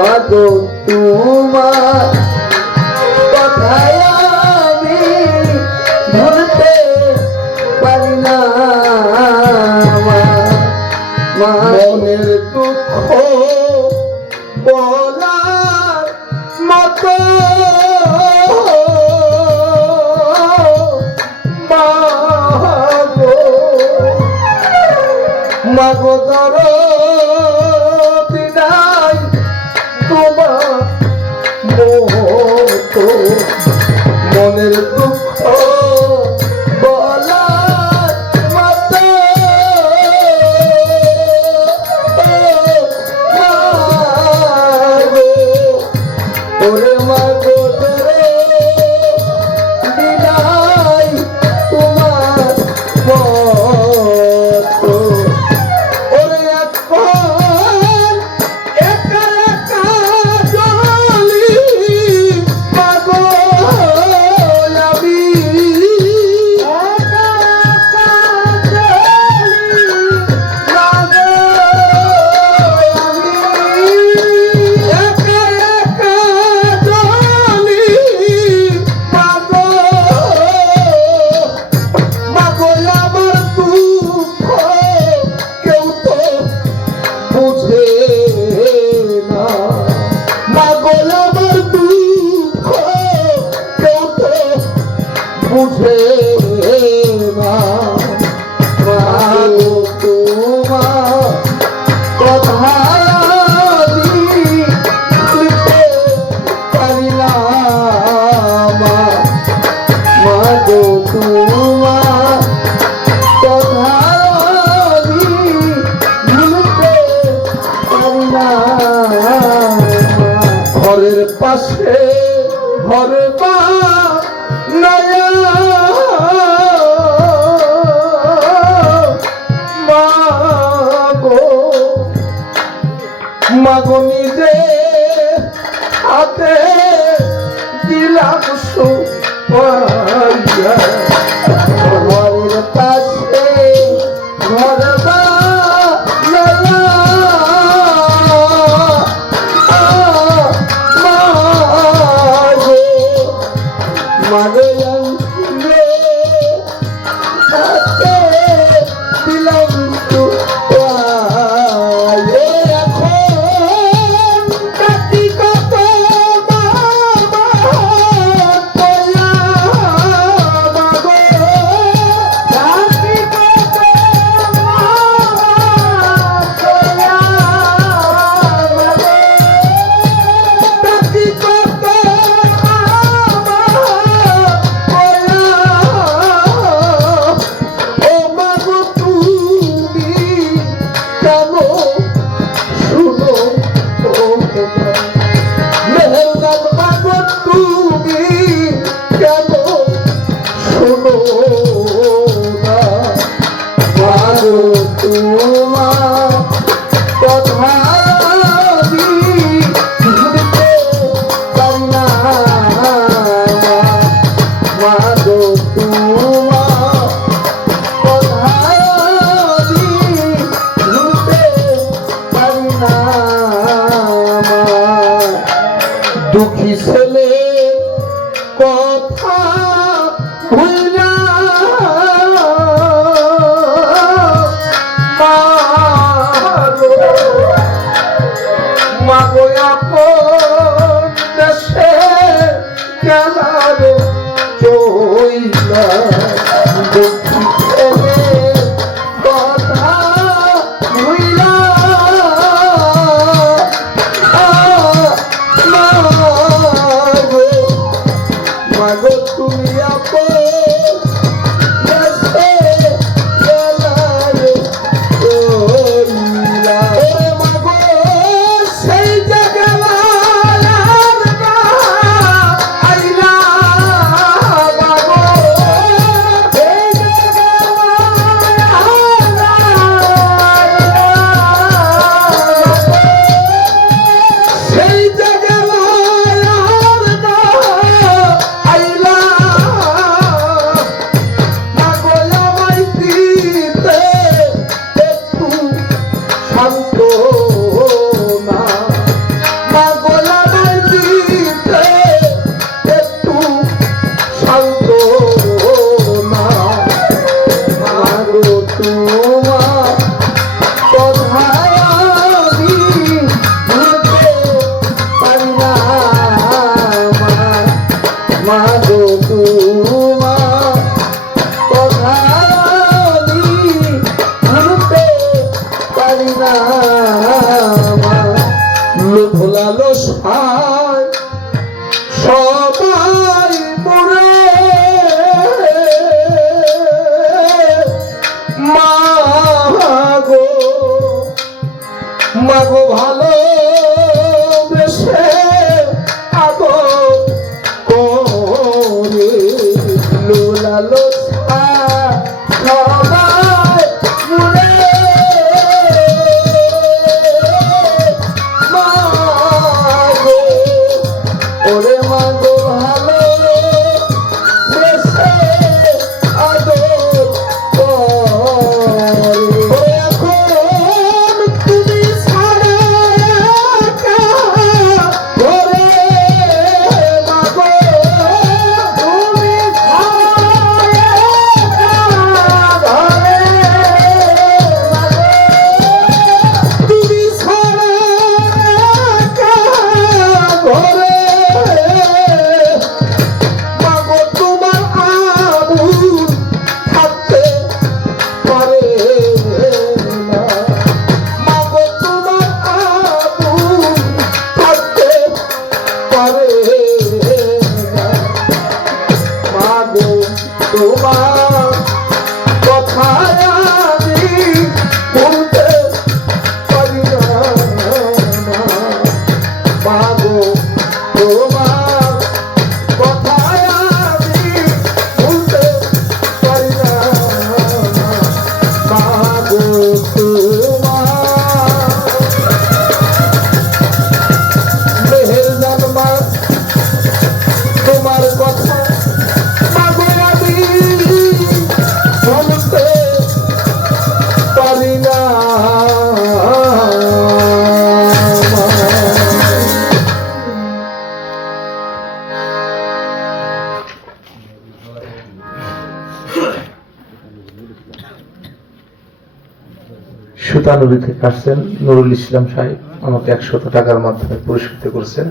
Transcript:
মাগো তোমার কথায় আমি ভুলতে পারি না মনের দুঃখ বলার মতো মাগো দরদি নাই তোমার মতো মনের দুঃখ বলার মতো ওরে মাগো দরদি নাই তোমার মতো ওরে এখন একা একা জলি মাগো আমি একা একা জলি মাগো আমি একা একা জলি মাগো মাগো আমার দুঃখ কেউ তো বুঝে না মাগো আমার দুঃখ কেউ তো বুঝে না মাগো তোমার কথা আমি ভুলতে পারি না মাগো তোমার কথা আমি ভুলতে পারি না ঘরের পাশে ঘর বানায়া মাগো মাগো নিজে হাতে দিলাম সুপাইয়া ঘরের পাশে ঘর বানায়া মাগো রে হাতে দিলাম সুপাইয়া এখন কাটি কত মামা কয়া মাগো কাটি কত মামা কয়া মাগো কাটি কত মামা কয়া ও মাগো তুমি কেন শুনো মেহেরবান মাগো তুমি কেন শুনো না মাগো তোমার কথা আমি ভুলতে পারি না মাগো তোমার কথা আমি ভুলতে পারি না দুঃখী ছেলে কথা ভুলা মাগো মাগো আপন দেশে গেলারে চইলা দুঃখী ছেলে কথা ভুলা মাগো মাগো তুমি আপন দেশে গেলারে চইলা ওরে মাগো সেই যে গেলার না আইলা মাগো লালসায় সবাই মরে মাগো মাগো ভালো বেশে আদর করে লালসায় সবাই মরে মাগো ওরে মাগো ভালো বেশে আদর করে এখন তুমি ছাড়া একা ঘরে মাগো তুমি ছাড়া একা ঘরে মাগো তুমি ছাড়া একা ঘরে মাগো তোমার আবুল থাকতে পারে না মাগো তোমার আবুল থাকতে পারে না মাগো তোমার কথায় আমি ভুলতে পারি না মাগো তোমার কথায় আমি ভুলতে পারি না মাগো তোমার মেহের জন্মা তোমার কথা মাগো আমি ভুলতে পারি না সুতানবী থেকে আসছেন নুরুল ইসলাম সাহেব আমাকে 100 টাকার মাধ্যমে পুরস্কৃত করছেন।